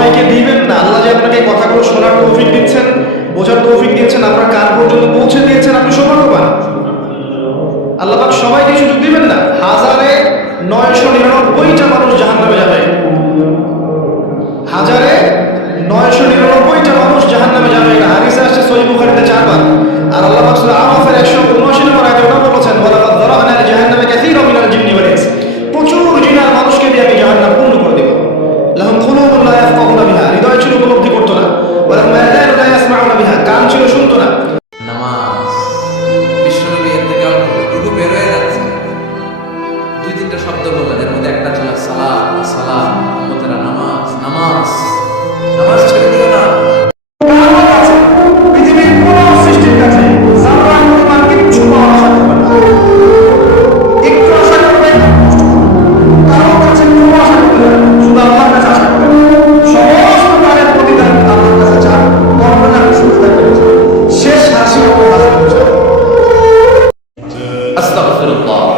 সবাইকে দিবেন না। আল্লাহ যে আপনাকে কথাগুলো শোনার তৌফিক দিচ্ছেন, বোঝার তৌফিক দিচ্ছেন, আপনার কান পর্যন্ত পৌঁছে দিয়েছেন, আপনি সৌভাগ্যবান। আল্লাহ পাক সবাইকে সুযোগ দিবেন না। হাজারে নয়শো নিরানব্বইটা মানুষ জাহান্নামে যাবে। হাজারে নয়শো নিরানব্বইটা মানুষ জাহান্নামে যাবে। এটা হাদিসে আসছে, সহিহ বুখারীতে চারবার। আর আল্লাহ পাক সূরা নামাজ। নামাজ ছেড়ে দিও না। পৃথিবীর কোন সৃষ্টির কাছে জান্নাত পরিমাণ কিচ্ছু পাওয়ার আশা করবেন না। একটু আশা করবেন কারও কাছে কোনো আশা করবেন না শুধু আল্লাহর কাছে আশা করবেন সমস্ত কারের প্রতিদান আল্লাহর কাছে চান আপনি সুস্থ থাকবেন শেষ হাসি আস্তাগফিরুল্লাহ আস্তাগফিরুল্লাহ।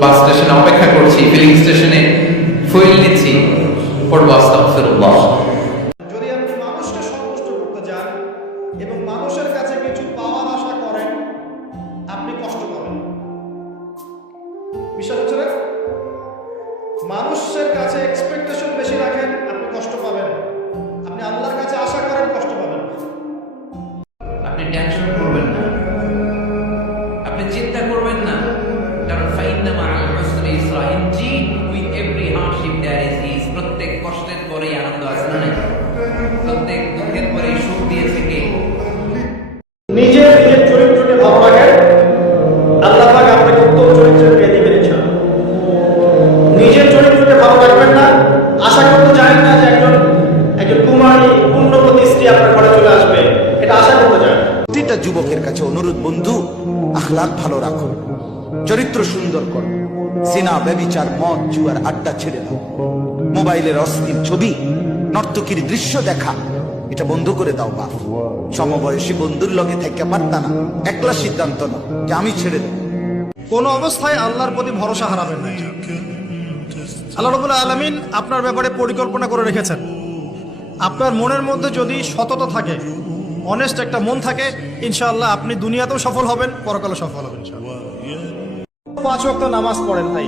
বাস স্টেশনে অপেক্ষা করছি ফিলিং স্টেশনে ফুয়েল নিচ্ছি। পড়ব আস্তাগফিরুল্লাহ। যদি আপনি মানুষকে সন্তুষ্ট করতে যান এবং মানুষের কাছে কিছু পাওয়ার আশা করেন আপনি কষ্ট পাবেন। বিশ্বাস হচ্ছে না? মানুষের কাছে এক্সপেকটেশন বেশি রাখেন আপনি কষ্ট পাবেন। আপনি আল্লাহর কাছে আশা করেন কষ্ট পাবেন আপনি টেনশন করবেন না। আপনি চিন্তা করবেন ইজ প্রত্যেক কষ্টের পরেই আনন্দ আছে, না প্রত্যেক দুঃখের পরেই সুখ দিয়েছে কে? নিজে নিজের চরিত্রকে ভালো রাখেন আল্লাহ পাক আপনাকে উত্তম চরিত্রের পেয়ে দিবেন নিজের চরিত্রকে ভালো রাখবেন না। আশা করতে চান না যে একজন একজন কুমারী পূর্ণবতী স্ত্রী আপনার ঘরে চলে আসবে এটা আশা করতে চান না। প্রতিটা যুবকের কাছে অনুরোধ, বন্ধু আখলাক ভালো রাখো, চরিত্র সুন্দর করো, সিনা, ব্যবিচার, মদ, জুয়ার আড্ডা ছেড়ে দাও, মোবাইলের অস্থির ছবি, নর্তকীর দৃশ্য দেখা, এটা বন্ধ করে দাও, বাপ। সমবয়সী বন্ধুর লগে থেকে পারতা না, একলা সিদ্ধান্ত না যে আমি ছেড়ে দেব। কোন অবস্থায় আল্লাহর প্রতি ভরসা হারাবেন না। আল্লাহ রবুল্লা আলমিন আপনার ব্যাপারে পরিকল্পনা করে রেখেছেন। আপনার মনের মধ্যে যদি সততা থাকে অনেস্ট একটা মন থাকে ইনশাআল্লাহ আপনি দুনিয়াতেও সফল হবেন পরকালে সফল হবেন ইনশাআল্লাহ। পাঁচ ওয়াক্ত নামাজ পড়েন ভাই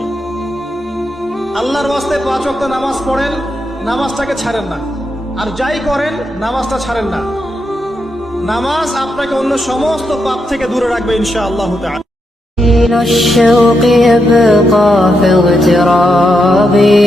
আল্লাহর ওয়াস্তে পাঁচ ওয়াক্ত নামাজ পড়েন নামাজটাকে ছাড়েন না আর যাই করেন নামাজটা ছাড়েন না নামাজ আপনাকে অন্য সমস্ত পাপ থেকে দূরে রাখবে ইনশাআল্লাহ তাআলা إلى الشوق يبقى في اغترابي